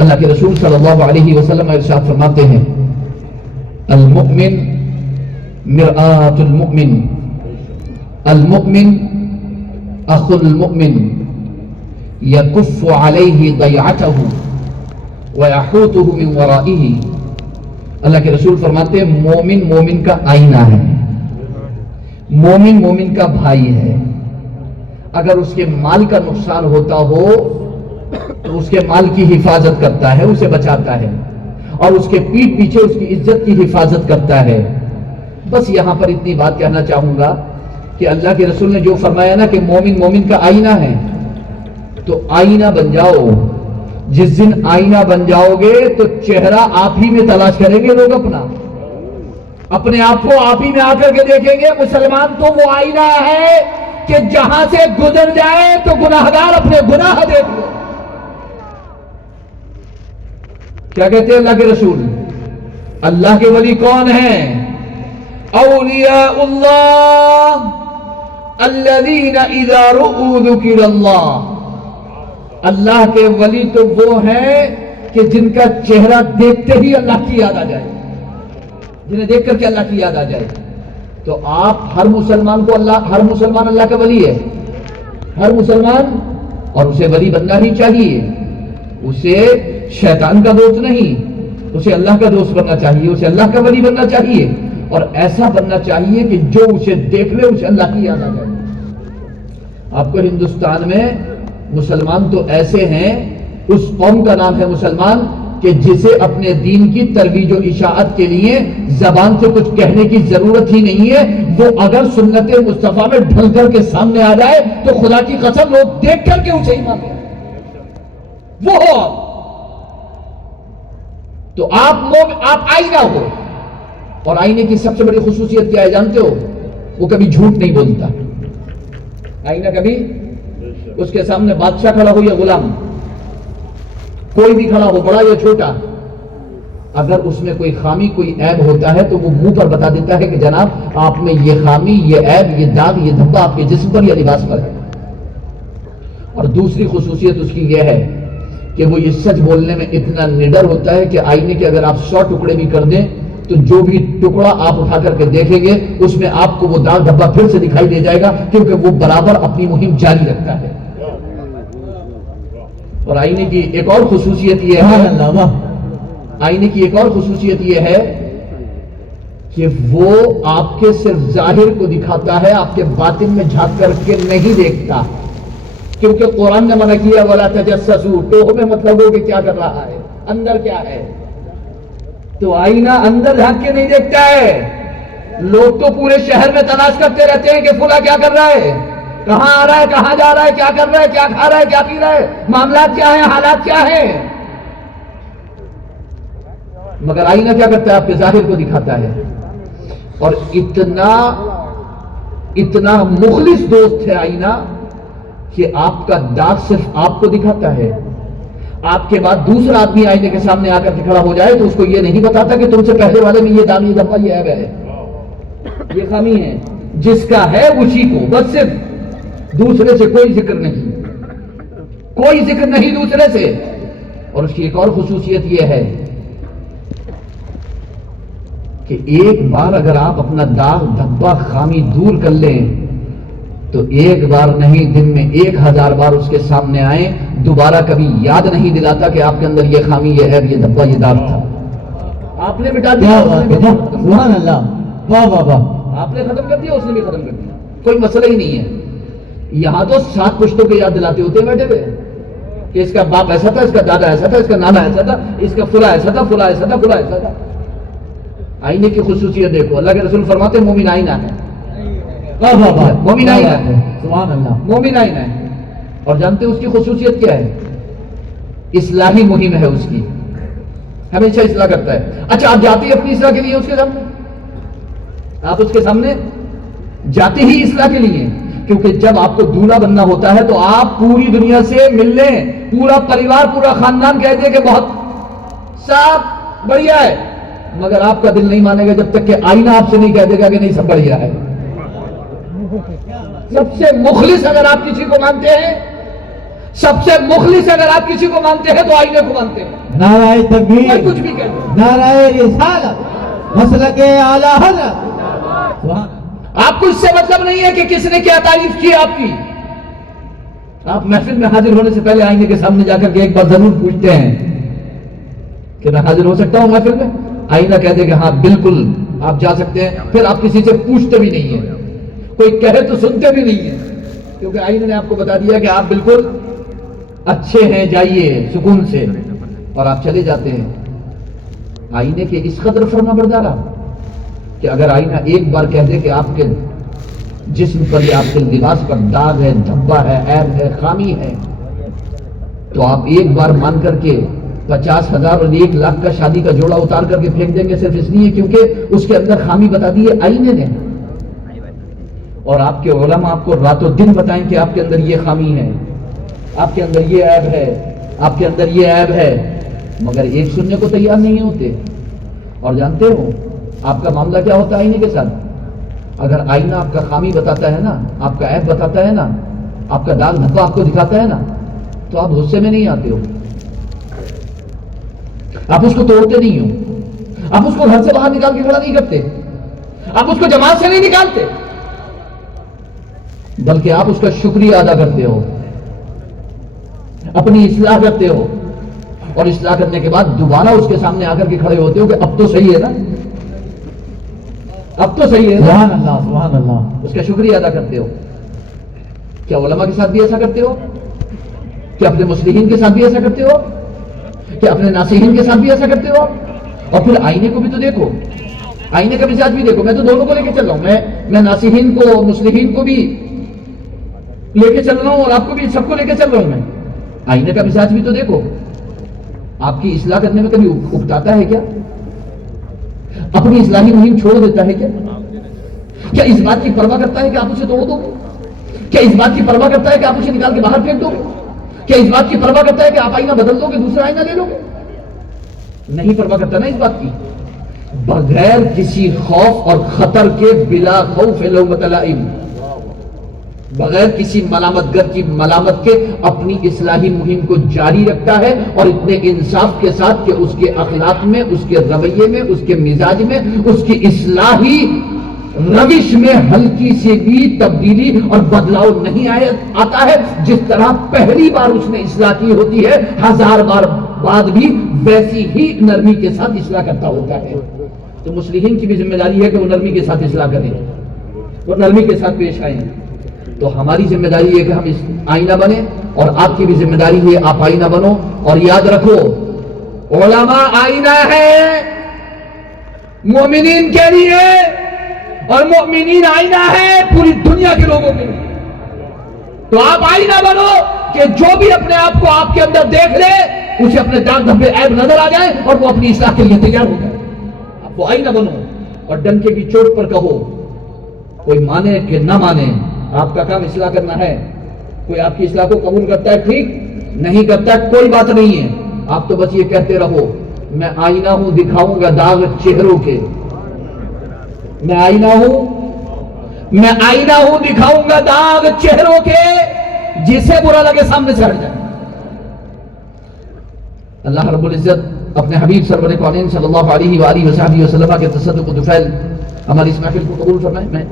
اللہ کے رسول صلی اللہ علیہ وسلم ارشاد فرماتے ہیں المؤمن مرآت المؤمن، المؤمن اخو المؤمن یکف علیہ ضیعتہ ویحوطہ من ورائہ۔ اللہ کے رسول فرماتے ہیں مومن مومن کا آئینہ ہے، مومن مومن کا بھائی ہے۔ اگر اس کے مال کا نقصان ہوتا ہو تو اس کے مال کی حفاظت کرتا ہے، اسے بچاتا ہے، اور اس کے پیٹھ پیچھے اس کی عزت کی حفاظت کرتا ہے۔ بس یہاں پر اتنی بات کہنا چاہوں گا کہ اللہ کے رسول نے جو فرمایا نا کہ مومن مومن کا آئینہ ہے، تو آئینہ بن جاؤ۔ جس دن آئینہ بن جاؤ گے تو چہرہ آپ ہی میں تلاش کریں گے لوگ، اپنے آپ کو آپ ہی میں آ کر کے دیکھیں گے۔ مسلمان تو وہ آئینہ ہے کہ جہاں سے گزر جائے تو گناہگار اپنے گناہ دیکھ لو۔ کیا کہتے ہیں اللہ کے رسول؟ اللہ کے ولی کون ہیں؟ اولیاء اللہ الذین اذا رؤوا ذکر اللہ۔ اللہ کے ولی تو وہ ہیں کہ جن کا چہرہ دیکھتے ہی اللہ کی یاد آ جائے، جنہیں دیکھ کر کے اللہ کی یاد آ جائے۔ تو آپ ہر مسلمان کو ہر مسلمان اللہ کا ولی ہے، ہر مسلمان، اور اسے ولی بننا ہی چاہیے۔ اسے شیطان کا دوست نہیں، اسے اللہ کا دوست بننا چاہیے، اسے اللہ کا ولی بننا چاہیے، اور ایسا بننا چاہیے کہ جو اسے دیکھ لے اسے اللہ کی یاد آ جائے۔ آپ کو ہندوستان میں مسلمان تو ایسے ہیں، اس قوم کا نام ہے مسلمان، کہ جسے اپنے دین کی ترویج و اشاعت کے لیے زبان سے کچھ کہنے کی ضرورت ہی نہیں ہے۔ وہ اگر سنت مصطفیٰ میں ڈھل کر کے سامنے آ جائے تو خدا کی قسم لوگ دیکھ کر کے اسے ایمان لے وہ ہو آپ۔ تو آپ آئینہ ہو، اور آئینے کی سب سے بڑی خصوصیت کیا ہے جانتے ہو؟ وہ کبھی جھوٹ نہیں بولتا۔ آئینہ کبھی، اس کے سامنے بادشاہ کھڑا ہو یا غلام، کوئی بھی کھڑا ہو، بڑا یا چھوٹا، اگر اس میں کوئی خامی کوئی عیب ہوتا ہے تو وہ منہ پر بتا دیتا ہے کہ جناب آپ میں یہ خامی، یہ عیب، یہ داغ، یہ دھبا آپ کے جسم پر یا لباس پر ہے۔ اور دوسری خصوصیت اس کی یہ ہے کہ وہ یہ سچ بولنے میں اتنا نڈر ہوتا ہے کہ آئینے کے اگر آپ 100 ٹکڑے بھی کر دیں تو جو بھی ٹکڑا آپ اٹھا کر کے دیکھیں گے اس میں آپ کو وہ داغ دھبا پھر سے دکھائی دے جائے گا، کیونکہ وہ برابر اپنی مہم جاری رکھتا ہے۔ اور آئینے کی ایک اور خصوصیت یہ ہے، آئینے کی ایک اور خصوصیت یہ ہے کہ وہ آپ کے صرف ظاہر کو دکھاتا ہے، آپ کے باطن میں جھانک کر کے نہیں دیکھتا، کیونکہ قرآن نے منع کیا وَلَا تَجَسَّسُوا، ٹوہ میں مطلب ہو کہ کیا کر رہا ہے، اندر کیا ہے۔ تو آئینہ اندر جھانک کے نہیں دیکھتا ہے۔ لوگ تو پورے شہر میں تلاش کرتے رہتے ہیں کہ فلاں کیا کر رہا ہے، کہاں آ رہا ہے، کہاں جا رہا ہے، کیا کر رہا ہے، کیا کھا رہا ہے، کیا پی رہا ہے، معاملات کیا ہیں، حالات کیا ہیں۔ مگر آئینہ کیا کرتا ہے؟ آپ کے ظاہر کو دکھاتا ہے۔ اور اتنا مخلص دوست ہے آئینہ کہ آپ کا داغ صرف آپ کو دکھاتا ہے۔ آپ کے بعد دوسرا آدمی آئینے کے سامنے آ کر کے کھڑا ہو جائے تو اس کو یہ نہیں بتاتا کہ تم سے پہلے والے میں یہ داغ، یہ دھبا، یہ عیب ہے، یہ خامی ہے۔ جس کا ہے اسی کو، بس صرف دوسرے سے کوئی ذکر نہیں، کوئی ذکر نہیں دوسرے سے۔ اور اس کی ایک اور خصوصیت یہ ہے کہ ایک بار اگر آپ اپنا داغ دھبا خامی دور کر لیں تو ایک بار نہیں، دن میں 1000 بار اس کے سامنے آئیں، دوبارہ کبھی یاد نہیں دلاتا کہ آپ کے اندر یہ خامی، یہ عیب، یہ دھبا، یہ داغ تھا۔ آپ نے مٹا دیا، سبحان اللہ، واہ واہ واہ، آپ نے ختم کر دیا، اس نے بھی ختم کر دیا، کوئی مسئلہ ہی نہیں ہے۔ یہاں تو 7 پشتوں کے یاد دلاتے ہوتے بیٹھے ہوئے کہ اس کا باپ ایسا تھا، اس کا دادا ایسا تھا، اس کا نانا ایسا تھا، اس کا فلاں ایسا تھا، فلاں ایسا تھا، فلاں ایسا تھا۔ آئینے کی خصوصیت دیکھو، اللہ کے رسول فرماتے ہیں مومن آئینہ ہے، مومن آئینہ ہے، سبحان اللہ، مومن آئینہ ہے۔ اور جانتے ہیں اس کی خصوصیت کیا ہے؟ اصلاحی مہم ہے اس کی، ہمیشہ اصلاح کرتا ہے۔ اچھا، آپ جاتے ہیں اپنی اصلاح کے لیے اس کے سامنے، آپ اس کے سامنے جاتے ہی اصلاح کے لیے، کیونکہ جب آپ کو دولہا بننا ہوتا ہے تو آپ پوری دنیا سے مل لیں، پورا پریوار، پورا خاندان کہہ دے کہ بہت صاف بڑھیا ہے، مگر آپ کا دل نہیں مانے گا جب تک کہ آئینہ آپ سے نہیں کہہ دے گا کہ نہیں سب بڑھیا ہے۔ سب سے مخلص اگر آپ کسی کو مانتے ہیں سب سے مخلص اگر آپ کسی کو مانتے ہیں تو آئینے کو مانتے ہیں. نعرہ تکبیر، کوئی کچھ بھی کہہ. نعرہ رسالت، مسلک اعلیٰ حضرت. آپ کو اس سے مطلب نہیں ہے کہ کس نے کیا تعریف کی آپ کی. آپ محفل میں حاضر ہونے سے پہلے آئینے کے سامنے جا کر کے ایک بار ضرور پوچھتے ہیں کہ میں حاضر ہو سکتا ہوں محفل میں. آئینہ کہہ دے کہ ہاں بالکل آپ جا سکتے ہیں. پھر آپ کسی سے پوچھتے بھی نہیں ہیں, کوئی کہے تو سنتے بھی نہیں ہیں, کیونکہ آئینے نے آپ کو بتا دیا کہ آپ بالکل اچھے ہیں, جائیے سکون سے, اور آپ چلے جاتے ہیں. آئینے کے اس قدر فرما بردارا کہ اگر آئینہ ایک بار کہہ دے کہ آپ کے جسم پر یا آپ کے لباس پر داغ ہے, دھبا ہے, عیب ہے, خامی ہے, تو آپ ایک بار مان کر کے 50,000 اور 1,00,000 کا شادی کا جوڑا اتار کر کے پھینک دیں گے, صرف اس لیے کیونکہ اس کے اندر خامی بتا دی ہے آئینے نے. اور آپ کے علماء آپ کو رات و دن بتائیں کہ آپ کے اندر یہ خامی ہے, آپ کے اندر یہ عیب ہے, آپ کے اندر یہ عیب ہے, مگر ایک سننے کو تیار نہیں ہوتے. اور جانتے ہو آپ کا معاملہ کیا ہوتا ہے آئینے کے ساتھ؟ اگر آئینہ آپ کا خامی بتاتا ہے نا, آپ کا عیب بتاتا ہے نا, آپ کا داغ دھبا آپ کو دکھاتا ہے نا, تو آپ غصے میں نہیں آتے ہو, آپ اس کو توڑتے نہیں ہو, آپ اس کو گھر سے باہر نکال کے کھڑا نہیں کرتے, آپ اس کو جماعت سے نہیں نکالتے, بلکہ آپ اس کا شکریہ ادا کرتے ہو, اپنی اصلاح کرتے ہو, اور اصلاح کرنے کے بعد دوبارہ اس کے سامنے آ کر کے کھڑے ہوتے ہو کہ اب تو صحیح ہے نا, اب تو صحیح ہے نا. سبحان اللہ, سبحان اللہ. اس کا شکریہ ادا کرتے ہو. کیا علماء کے ساتھ بھی ایسا کرتے ہو؟ کیا اپنے مصلحین کے ساتھ بھی ایسا کرتے ہو؟ کیا اپنے ناصحین کے ساتھ بھی ایسا کرتے ہو؟ اور پھر آئینے کو بھی تو دیکھو, آئینے کا مزاج بھی دیکھو. میں تو دونوں کو لے کے چل رہا ہوں, میں ناصحین کو مصلحین کو بھی لے کے چل رہا ہوں, اور آپ کو بھی, سب کو لے کے چل رہا ہوں میں. آئینے کا مزاج بھی تو دیکھو. آپ کی اصلاح کرنے میں کبھی اکتاتا ہے کیا؟ اپنی اصلاحی مہم چھوڑ دیتا ہے کیا؟ کیا اس بات کی پرواہ کرتا ہے کہ آپ اسے توڑ دو گے؟ کیا اس بات کی پرواہ کرتا ہے کہ آپ اسے نکال کے باہر پھینک دو گے؟ کیا اس بات کی پرواہ کرتا ہے کہ آپ آئینہ بدل دو گے, دوسرا آئینہ لے لو گے؟ نہیں پرواہ کرتا نا اس بات کی. بغیر کسی خوف اور خطر کے, بلا خوف لومۃ لائم, بغیر کسی ملامت گر کی ملامت کے اپنی اصلاحی مہم کو جاری رکھتا ہے, اور اتنے انصاف کے ساتھ کہ اس کے اخلاق میں, اس کے رویے میں, اس کے مزاج میں, اس کی اصلاحی روش میں ہلکی سے بھی تبدیلی اور بدلاؤ نہیں آتا ہے. جس طرح پہلی بار اس نے اصلاح کی ہوتی ہے, 1000 بار بعد بھی ویسی ہی نرمی کے ساتھ اصلاح کرتا ہوتا ہے. تو مصلحین کی بھی ذمہ داری ہے کہ وہ نرمی کے ساتھ اصلاح کریں, وہ نرمی کے ساتھ پیش آئیں. تو ہماری ذمہ داری ہے کہ ہم اس آئینہ بنیں, اور آپ کی بھی ذمہ داری ہے آپ آئینہ بنو. اور یاد رکھو, علماء آئینہ ہے مومنین کے لیے, اور مومنین آئینہ ہے پوری دنیا کے لوگوں کے لیے. تو آپ آئینہ بنو کہ جو بھی اپنے آپ کو آپ کے اندر دیکھ لے, اسے اپنے داغ دھبے عیب نظر آ جائے, اور وہ اپنی اصلاح کے لیے تیار ہو جائے. آپ وہ آئینہ بنو, اور ڈنکے کی چوٹ پر کہو, کوئی مانے کہ نہ مانے, آپ کا کام اصلاح کرنا ہے. کوئی آپ کی اصلاح کو قبول کرتا ہے ٹھیک, نہیں کرتا ہے کوئی بات نہیں ہے. آپ تو بس یہ کہتے رہو, میں آئینہ ہوں, دکھاؤں گا داغ چہروں کے. میں آئینہ ہوں, میں آئینہ ہوں, دکھاؤں گا داغ چہروں کے, جسے برا لگے سامنے سے ہٹ جائے. اللہ رب العزت اپنے حبیب سرور کونین صلی اللہ علیہ وآلہ وسلم کے تصدق و دفعل ہماری اس محفل کو قبول فرمائے. میں